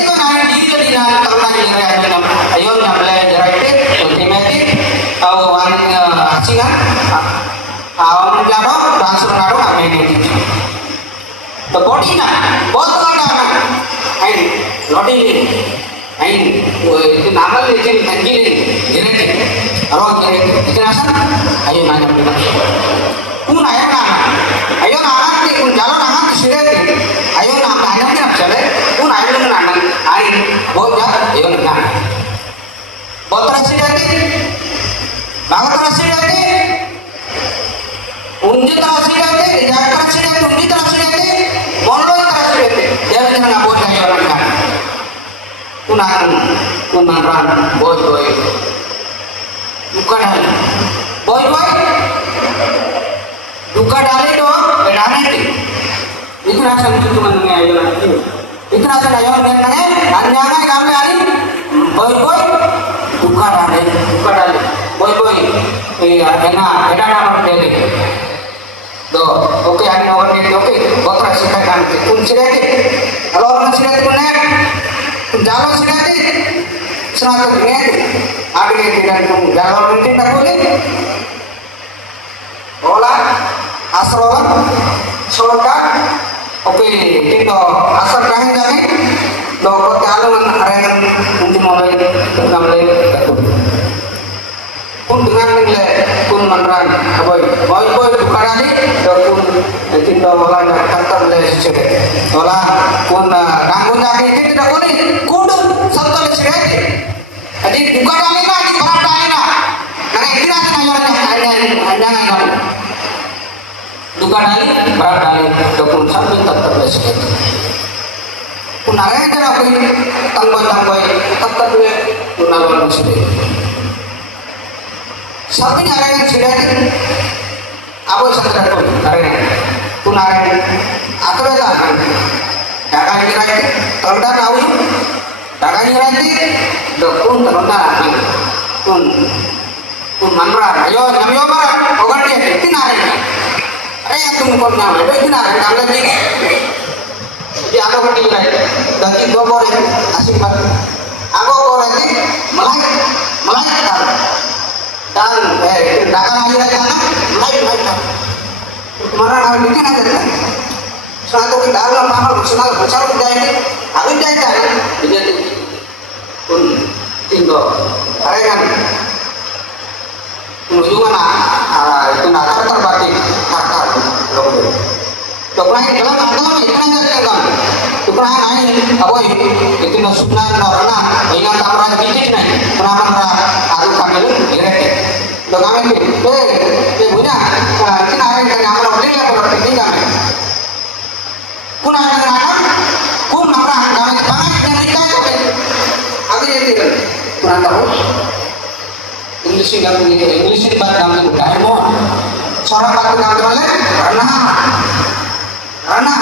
Jadi kan ada di itu di dalam tangan yang ayo nyampe jerai ultimate awan asingan awan jaro langsung naruh apa ini the body na बहुत बड़ा ना आई लॉटी आई itu nama लेकिन थंगी जेरे अरो जेरे इतना सा ayo nanya kita pun ayo na ni pun jalan na kisire ayo na nanya ni chale pun ayo na nanya ai बहुत जा ayo na बहुत तरह से जाते बाहर तरह से जाते उनकी तरह से जाते रिजार्ट तरह से जाते उनकी तरह से जाते बोलो तरह से जाते dia bicara nggak boleh ayo orang kan kunaran boy bukan boy duka dali dong bedanya itu rasa itu cuma ayo lagi itu rasa ayo nengane anjangan kami hari boy duka dali boy enak nama dele do oke hari nomor ini oke botra silakan kunci lagi kalau orang silakan kunek jalan silakan senang dengan ada yang tidak pun jalan penting tak boleh olah asrolan solkan oke itu asal kahing kami do kalau arengan untuk mulai pun dengan nilai pun meneran boy bukan ini pun kita olah kata nilai secere olah pun ganggu jari ini tidak boleh kudu satu secere jadi bukan ini lagi berat lainnya karena ini nanti hanya kamu bukan ini berat lain pun sambil tetap secere pun ada yang tidak boleh tanggoy tetap boleh menawan secere sampai ada yang sudah apa sadar pun karena pun ada atau dah dagang nyirai terda tahu dagang nyirai dokun terda pun manra ayo nyamyo bara ogan dia tinare are atum kon nyam itu tinare kamle ni di ako kan nyirai dagi dua bore asik banget ako bore ni melai dan dagang aja sana mulai kemarin hari ini kan ada suatu kita alam mahal bersama bersama jadi aku jadi jadi pun tinggal arengan ujungan itu nakar terbatik nakar loh dokternya dalam agama itu kan ada kan dokternya lain apa itu nasibnya karena ingat tamran dikit nih pernah aku panggil direct dokternya punya kita ada yang nyaman beli lah kalau tinggal pun ada pun marah kami banget yang kita aku itu pernah tahu English nggak punya English itu bahasa kami bukan mau suara batu kami oleh karena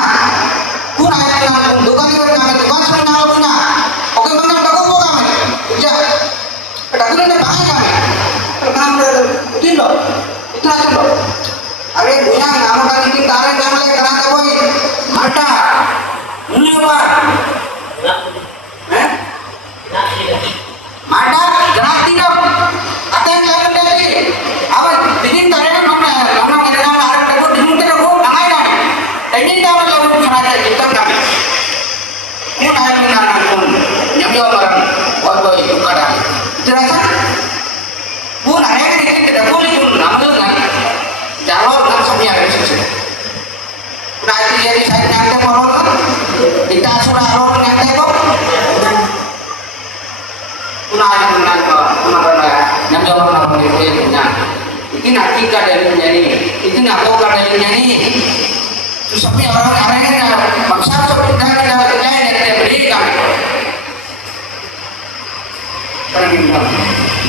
pun ada yang bukan itu kami bukan sebenarnya punya oke benar tak kau kami kerja ada guna ada banyak kami kenapa itu loh itu aja loh ada punya nama kali kita ada yang mulai kerana boy ada ini apa ada gerak tidak ada yang lain dari apa dingin tariknya mana kita nak ada terus dingin terus nangai dah dingin dah kalau kerana kita kami pun ada yang pun yang dia orang boy bukan ada terasa pun ada yang kita tidak boleh pun nama dengan jalur langsung yang ada sini nah itu jadi saya nyantai orang kita sudah orang nyantai kok punah yang jawab nama dia punya itu nanti kadang nyanyi itu nak kau kadang nyanyi susahnya orang ini maksa sebenarnya kita nyanyi dan beri kami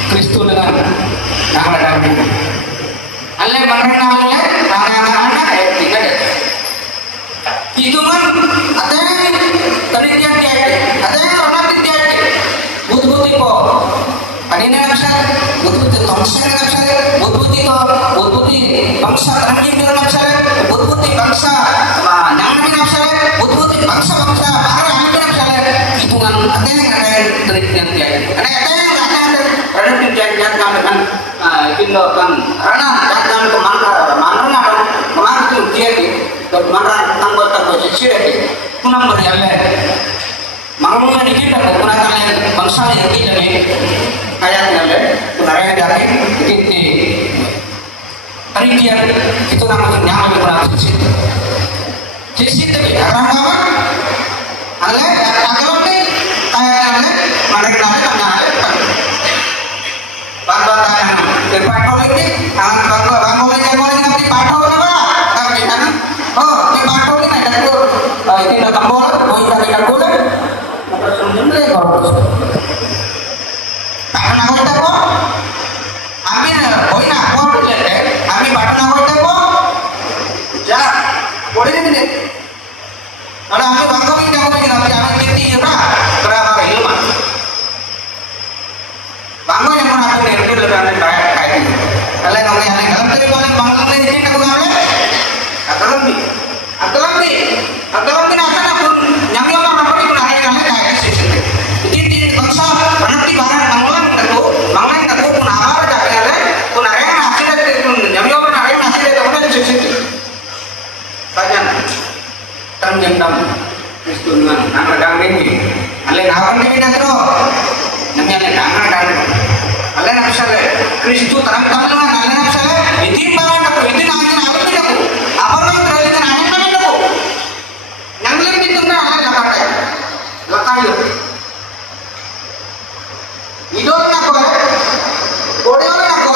Kristus dengan nama David Allah mengenalnya anak-anak ayat 3 deh itu kan ada yang tadi dia ada yang orang dia butuh kok ada yang nafsa butuh bangsa nafsa butuh bangsa terakhir dengan nafsa butuh bangsa nangani nafsa butuh bangsa bahara nafsa itu kan ada yang triknya dia. Ada yang produktif dia kan itu kan karena datang ke mana kemana tuh dia di kemana anggota posisi dia punang berjalan. Mangun ini kita kuna kalian bangsa yang kita ni kayaknya le kuna yang dari kita tarikian itu namanya nyaman kuna sisi sisi tu orang apa ale agak ni kayaknya le mana kita le tanya le bang depan ini bang nanti patok apa kami kan oh di patok ini ada tu ini dah tambol oh kita tu Sumber korupsi. Karena aku itu kok, kami boleh nak kok je, kami badan aku itu kok, ya boleh ni. Kalau kami bangga ini aku begini, kami kiti apa, berapa ilmu? Bangga yang mana aku ni, itu lebih aneh kayak ini. Kalau kami yang kalau tadi boleh bangga ni ini aku kami, atau lebih nasa aku nyambi orang apa ni pun ada yang kayak bangsa nanti barang manglang tak pun awal dah ada pun ada yang hasil itu nyambi orang ada yang hasil itu pun sesuatu saja tanjam Kristungan nama dang ini ale nawan ini dah terus nyambi ale nama dang ale nak misalnya Kristu terang ale nak misalnya itu barang aku itu nak awal itu aku apa yang terjadi dengan anak kami aku nyambi itu nak ale lakai idol na ko bode wala na ko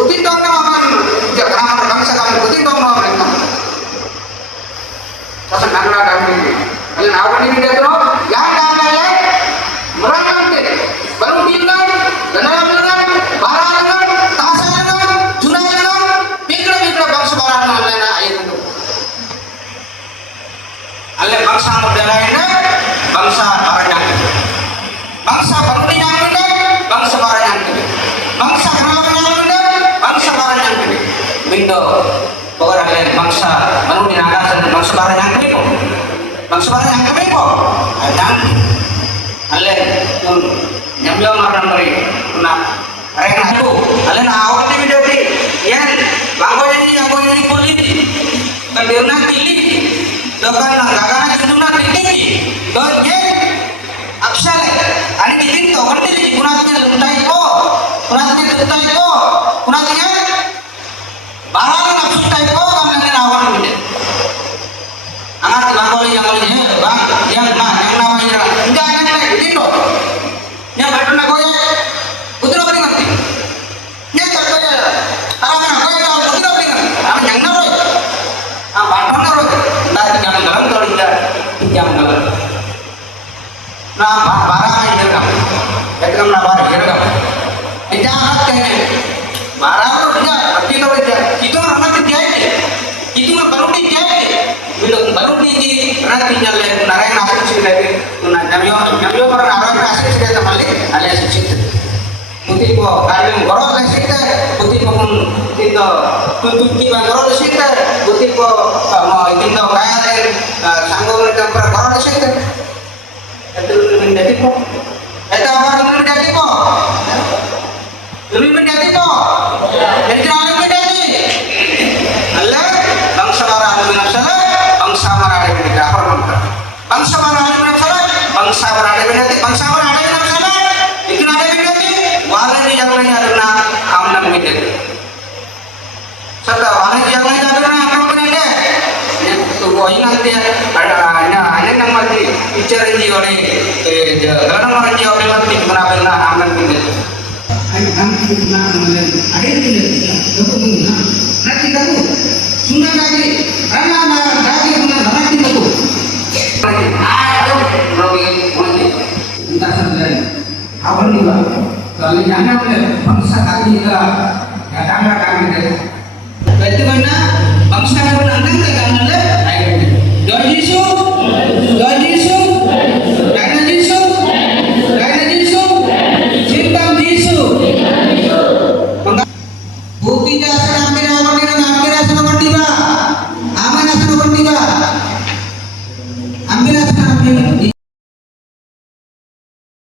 utin dong na man jangan kami sakam utin dong na man sasa nangla kami ale nawan ini dia tu yang namanya mereka baru tinggal dengan barangan tasaran junalan pikir bangsa barangan lain ayat itu ale bangsa modern bangsa barangan bangsa baru nyangkut bangsa baru nyangkut bangsa kenapa nyangkut bangsa baru nyangkut bindo pokoknya kalian bangsa baru dinagasan bangsa baru nyangkut kok bangsa baru nyangkut kok nyangkut kalian pun nyambil orang beri nak reng aku kalian awak ni video ni yang bangsa ini politik kendirna pilih dokan gagasan cenduna tinggi doje Aksale, ani kitin to kanti kunatnya tuntai ko, kunatnya barang nak tuntai ko kami ni lawan ni. Angat bangkol yang ni, bang, yang namanya enggak kitin to. Yang betul nak ko ya, betul apa ni ngerti? Yang tak ko ya, orang nak ko ya betul apa ni? Am yang nak ko, am barang nak ko, dah tinggal dalam tu tinggal dalam. Nah, barang ini kan, itu kan barang ini kan. Ini anak kayaknya, barang tu dia, tapi tu dia, itu anak dia itu mah baru dia, belum baru dia, nanti jalan narai nasi sih lagi, nyamio orang narai nasi sih lagi balik, alias situ. Putih ko, kalau gorong nasi itu, putih ko pun itu, tuntut kita gorong nasi itu, putih ko mau itu kaya sanggup mereka gorong nasi itu. Itu lebih menjadi kok. Itu apa lebih menjadi kok? Lebih menjadi kok. Jadi lebih menjadi. Allah bangsa bara lebih nafsala, bangsa bara lebih dahar. Bangsa bara lebih nafsala, bangsa bara lebih menjadi, bangsa bara lebih nafsala. Itu ada menjadi. Wala ni yang lain ada amna menjadi. Serta wala yang lain ada amna menjadi. Itu nanti ada yang mati bicara ini oleh dalam orang jawab mati kenapa aman ini ada ini nanti kamu sunnah lagi anak lagi sunnah nanti kamu Robi entah sebenarnya apa nih bang kalau yang ada bangsa kami kita kadang-kadang